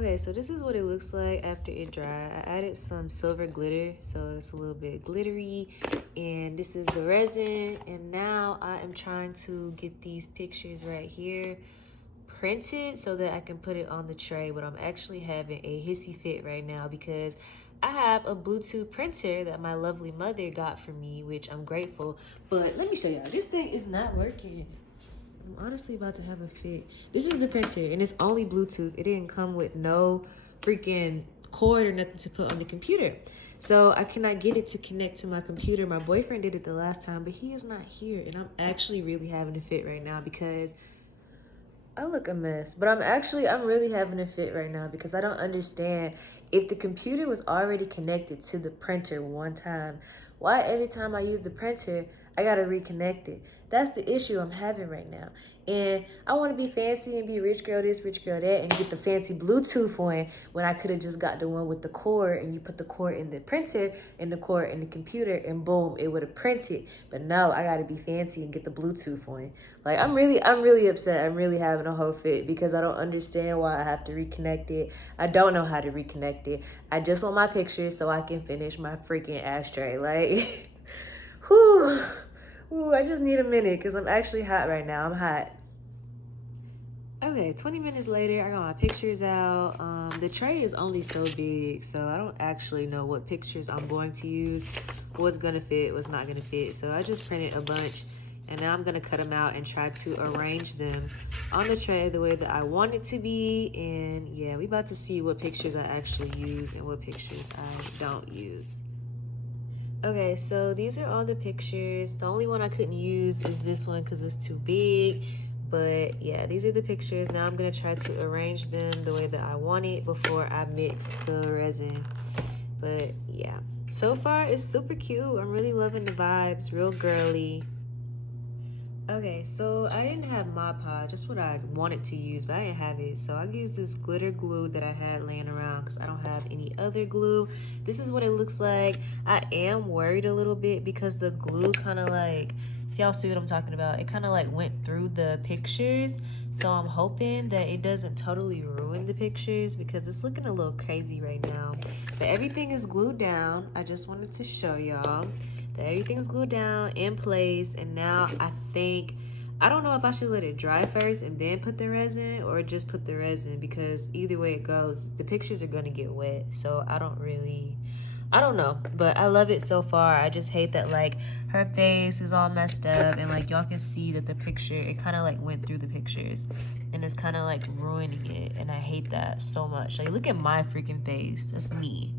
Okay, so this is what it looks like after it dried. I added some silver glitter, so it's a little bit glittery. And this is the resin. And now I am trying to get these pictures right here printed so that I can put it on the tray. But I'm actually having a hissy fit right now because I have a Bluetooth printer that my lovely mother got for me, which I'm grateful. But let me show y'all. This thing is not working. I'm honestly about to have a fit. This is the printer, and it's only Bluetooth. It didn't come with no freaking cord or nothing to put on the computer. So I cannot get it to connect to my computer. My boyfriend did it the last time, but he is not here. And I'm actually really having a fit right now because I look a mess. But I'm really having a fit right now because I don't understand. If the computer was already connected to the printer one time, why every time I use the printer, I gotta reconnect it? That's the issue I'm having right now. And I wanna be fancy and be rich girl this, rich girl that, and get the fancy Bluetooth one when I could have just got the one with the cord, and you put the cord in the printer and the cord in the computer, and boom, it would have printed. But no, I gotta be fancy and get the Bluetooth one. Like, I'm really upset. I'm really having a whole fit because I don't understand why I have to reconnect it. I don't know how to reconnect it. I just want my pictures so I can finish my freaking ashtray. Like, whew. Ooh, I just need a minute because I'm actually hot right now. I'm hot. Okay, 20 minutes later, I got my pictures out. The tray is only so big, so I don't actually know what pictures I'm going to use, what's gonna fit, what's not gonna fit. So I just printed a bunch, and now I'm gonna cut them out and try to arrange them on the tray the way that I want it to be. And yeah, we about to see what pictures I actually use and what pictures I don't use. Okay, so these are all the pictures. The only one I couldn't use is this one because it's too big. But yeah, these are the pictures. Now I'm gonna try to arrange them the way that I want it before I mix the resin. But yeah, so far it's super cute. I'm really loving the vibes, real girly. Okay, so I didn't have Mod Podge, just what I wanted to use, but I didn't have it. So I used this glitter glue that I had laying around because I don't have any other glue. This is what it looks like. I am worried a little bit because the glue kind of like, if y'all see what I'm talking about, it kind of like went through the pictures. So I'm hoping that it doesn't totally ruin the pictures because it's looking a little crazy right now. But everything is glued down. I just wanted to show y'all that everything's glued down in place. And now I don't know if I should let it dry first and then put the resin or just put the resin, because either way it goes, the pictures are gonna get wet. So I don't know, but I love it so far. I just hate that like her face is all messed up and like y'all can see that the picture, it kind of like went through the pictures and it's kind of like ruining it, and I hate that so much. Like, look at my freaking face. That's me.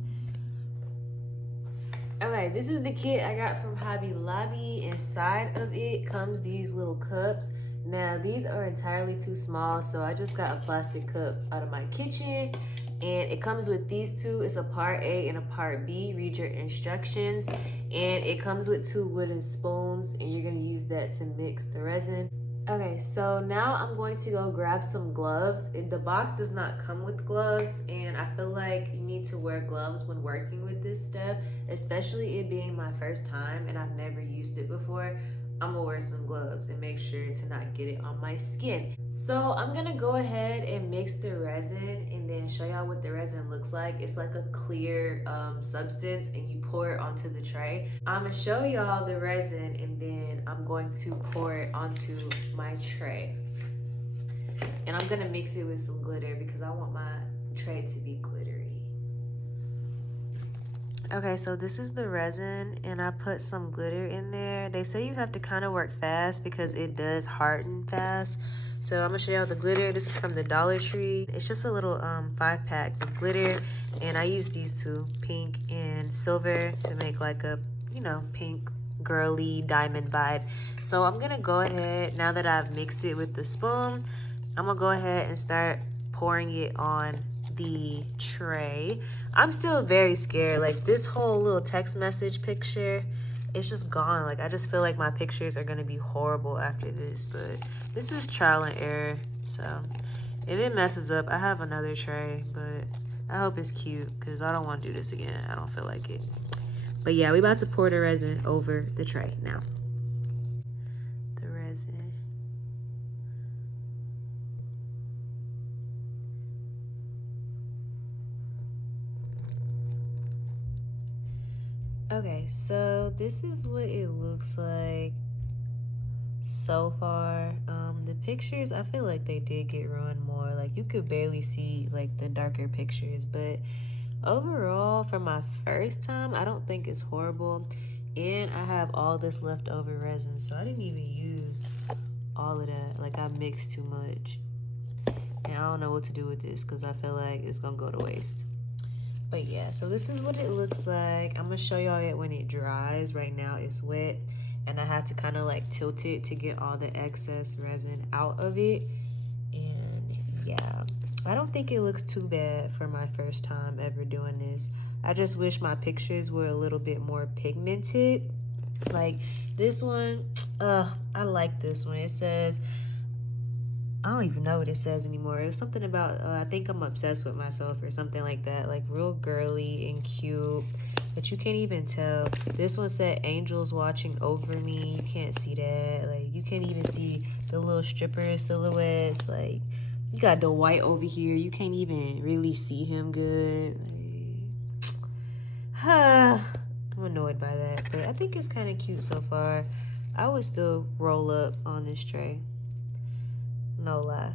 Okay, this is the kit I got from Hobby Lobby. Inside of it comes these little cups. Now, these are entirely too small, so I just got a plastic cup out of my kitchen. And it comes with these two. It's a part A and a part B. Read your instructions. And it comes with 2 wooden spoons, and you're gonna use that to mix the resin. Okay, so now I'm going to go grab some gloves. The box does not come with gloves, and I feel like you need to wear gloves when working with this stuff, especially it being my first time and I've never used it before. I'm gonna wear some gloves and make sure to not get it on my skin. So I'm gonna go ahead and mix the resin and then show y'all what the resin looks like. It's like a clear substance, and you pour it onto the tray. I'm gonna show y'all the resin and then I'm going to pour it onto my tray. And I'm gonna mix it with some glitter because I want my tray to be glittery. Okay, so this is the resin, and I put some glitter in there. They say you have to kind of work fast because it does harden fast. So I'm gonna show y'all the glitter. This is from the Dollar Tree. It's just a little 5-pack of glitter, and I use these two, pink and silver, to make like a, you know, pink girly diamond vibe. So I'm gonna go ahead, now that I've mixed it with the spoon, I'm gonna go ahead and start pouring it on the tray. I'm still very scared. Like, this whole little text message picture, it's just gone. Like, I just feel like my pictures are gonna be horrible after this, but this is trial and error. So if it messes up, I have another tray, but I hope it's cute because I don't want to do this again. I don't feel like it. But yeah, we about to pour the resin over the tray now. The resin. Okay, so this is what it looks like so far. The pictures, I feel like they did get ruined more. Like you could barely see like the darker pictures, but overall for my first time, I don't think it's horrible. And I have all this leftover resin, so I didn't even use all of that. Like I mixed too much, and I don't know what to do with this because I feel like it's gonna go to waste. But yeah, so this is what it looks like. I'm gonna show y'all it when it dries. Right now it's wet, and I had to kind of like tilt it to get all the excess resin out of it. And yeah, I don't think it looks too bad for my first time ever doing this. I just wish my pictures were a little bit more pigmented. Like this one, I like this one. It says, I don't even know what it says anymore. It's something about, I think I'm obsessed with myself or something like that. Like real girly and cute, but you can't even tell. This one said angels watching over me. You can't see that. Like you can't even see the little stripper silhouettes. Like you got the white over here. You can't even really see him good. I'm annoyed by that, but I think it's kind of cute so far. I would still roll up on this tray. No lie.